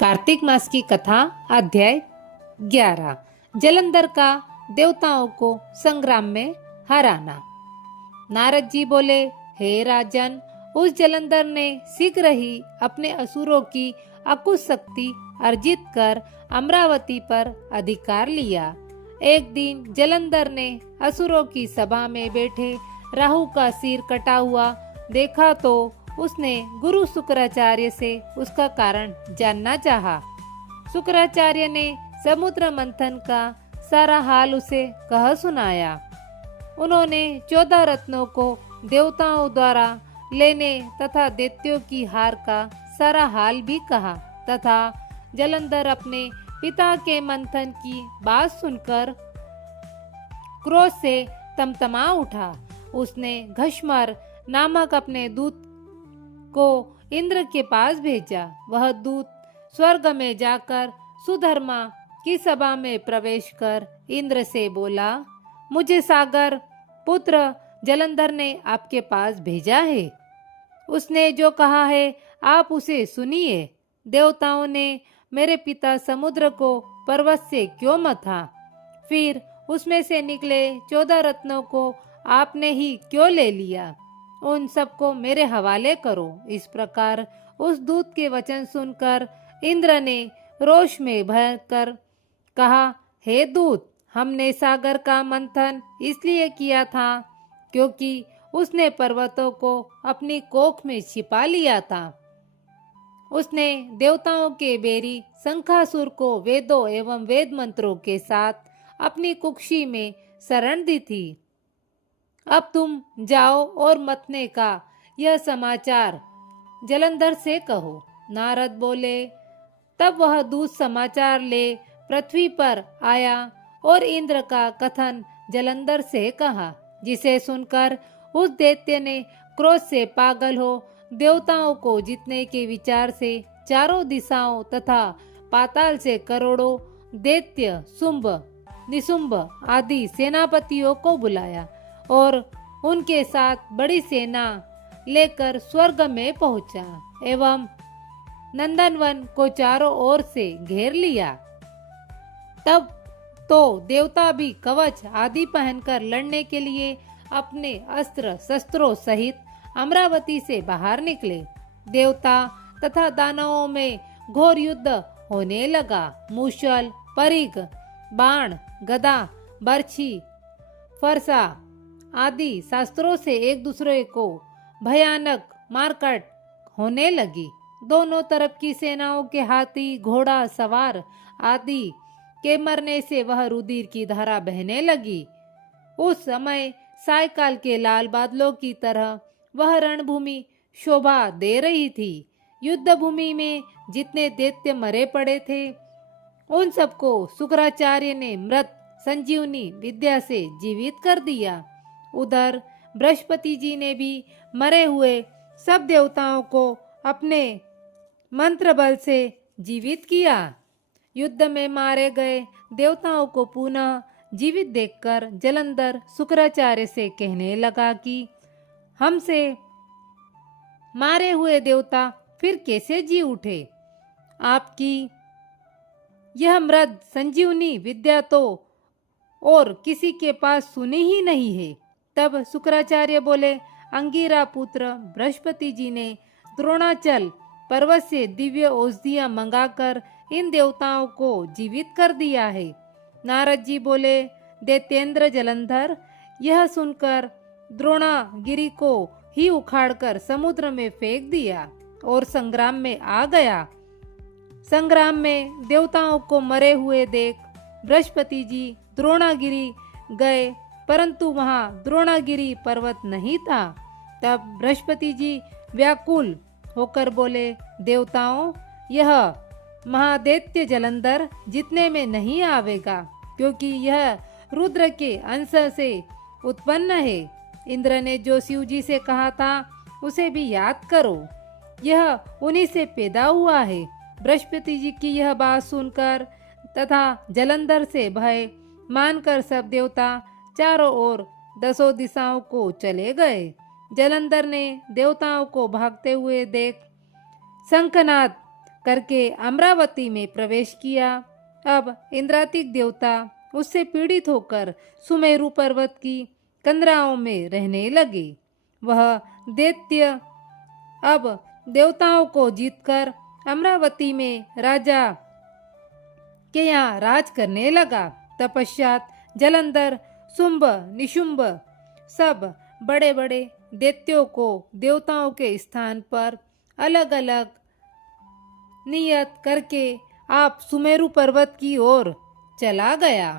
कार्तिक मास की कथा अध्याय 11। जलंधर का देवताओं को संग्राम में हराना। नारद जी बोले, हे राजन, उस जलंधर ने शीघ्र ही अपने असुरों की अकुश शक्ति अर्जित कर अमरावती पर अधिकार लिया। एक दिन जलंधर ने असुरों की सभा में बैठे राहु का सिर कटा हुआ देखा तो उसने गुरु शुक्राचार्य से उसका कारण जानना चाहा। शुक्राचार्य ने समुद्र मंथन का सारा हाल उसे कह सुनाया। उन्होंने 14 रत्नों को देवताओं द्वारा लेने तथा दैत्यों की हार का सारा हाल भी कहा तथा जलंधर अपने पिता के मंथन की बात सुनकर क्रोध से तमतमा उठा। उसने घष्मर नामक अपने दूत को इंद्र के पास भेजा। वह दूत स्वर्ग में जाकर सुधर्मा की सभा में प्रवेश कर इंद्र से बोला, मुझे सागर पुत्र जलंधर ने आपके पास भेजा है। उसने जो कहा है आप उसे सुनिए। देवताओं ने मेरे पिता समुद्र को पर्वत से क्यों मथा, फिर उसमें से निकले 14 रत्नों को आपने ही क्यों ले लिया, उन सबको मेरे हवाले करो। इस प्रकार उस दूत के वचन सुनकर इंद्र ने रोष में भरकर कहा, हे दूत, हमने सागर का मंथन इसलिए किया था क्योंकि उसने पर्वतों को अपनी कोख में छिपा लिया था। उसने देवताओं के बेरी शंखासुर को वेदों एवं वेद मंत्रों के साथ अपनी कुक्षी में शरण दी थी। अब तुम जाओ और मथने का यह समाचार जलंधर से कहो। नारद बोले, तब वह दूत समाचार ले पृथ्वी पर आया और इंद्र का कथन जलंधर से कहा, जिसे सुनकर उस दैत्य ने क्रोध से पागल हो देवताओं को जीतने के विचार से चारों दिशाओं तथा पाताल से करोड़ों दैत्य, शुंभ, निशुंभ आदि सेनापतियों को बुलाया और उनके साथ बड़ी सेना लेकर स्वर्ग में पहुंचा एवं नंदनवन को चारों ओर से घेर लिया। तब तो देवता भी कवच आदि पहनकर लड़ने के लिए अपने अस्त्र शस्त्रों सहित अमरावती से बाहर निकले। देवता तथा दानवों में घोर युद्ध होने लगा। मूषल, परिघ, बाण, गदा, बर्छी, फरसा आदि शास्त्रों से एक दूसरे को भयानक मारकाट होने लगी। दोनों तरफ की सेनाओं के हाथी, घोड़ा सवार आदि के मरने से वह रुधिर की धारा बहने लगी। उस समय सायकाल के लाल बादलों की तरह वह रणभूमि शोभा दे रही थी। युद्ध भूमि में जितने दैत्य मरे पड़े थे उन सबको शुक्राचार्य ने मृत संजीवनी विद्या से जीवित कर दिया। उधर बृहस्पति जी ने भी मरे हुए सब देवताओं को अपने मंत्र बल से जीवित किया। युद्ध में मारे गए देवताओं को पुनः जीवित देखकर जलंधर शुक्राचार्य से कहने लगा कि हमसे मारे हुए देवता फिर कैसे जी उठे। आपकी यह मृत संजीवनी विद्या तो और किसी के पास सुनी ही नहीं है। तब शुक्राचार्य बोले, अंगिरा पुत्र बृहस्पति जी ने द्रोणाचल पर्वत से दिव्य औषधियां मंगाकर इन देवताओं को जीवित कर दिया है। नारद जी बोले, दैत्येंद्र जलंधर यह सुनकर द्रोणागिरी को ही उखाड़कर समुद्र में फेंक दिया और संग्राम में आ गया। संग्राम में देवताओं को मरे हुए देख बृहस्पति जी द्रोणागिरी गए, परंतु वहां द्रोणागिरी पर्वत नहीं था। तब बृहस्पति जी व्याकुल होकर बोले, देवताओं, यह महादैत्य जलंधर जीतने में नहीं आवेगा क्योंकि यह रुद्र के अंश से उत्पन्न है। इंद्र ने जो शिव जी से कहा था उसे भी याद करो, यह उन्हीं से पैदा हुआ है। बृहस्पति जी की यह बात सुनकर तथा जलंधर से भय मानकर सब देवता चारों ओर 10 दिशाओं को चले गए। जलंधर ने देवताओं को भागते हुए देख शंखनाद करके अमरावती में प्रवेश किया। अब इंद्रातिक देवता उससे पीड़ित होकर सुमेरु पर्वत की कंदराओं में रहने लगे। वह दैत्य अब देवताओं को जीतकर अमरावती में राजा के यहाँ राज करने लगा। तपश्चात जलंधर, शुंभ, निशुंभ सब बड़े बड़े दैत्यों को देवताओं के स्थान पर अलग अलग नियत करके आप सुमेरु पर्वत की ओर चला गया।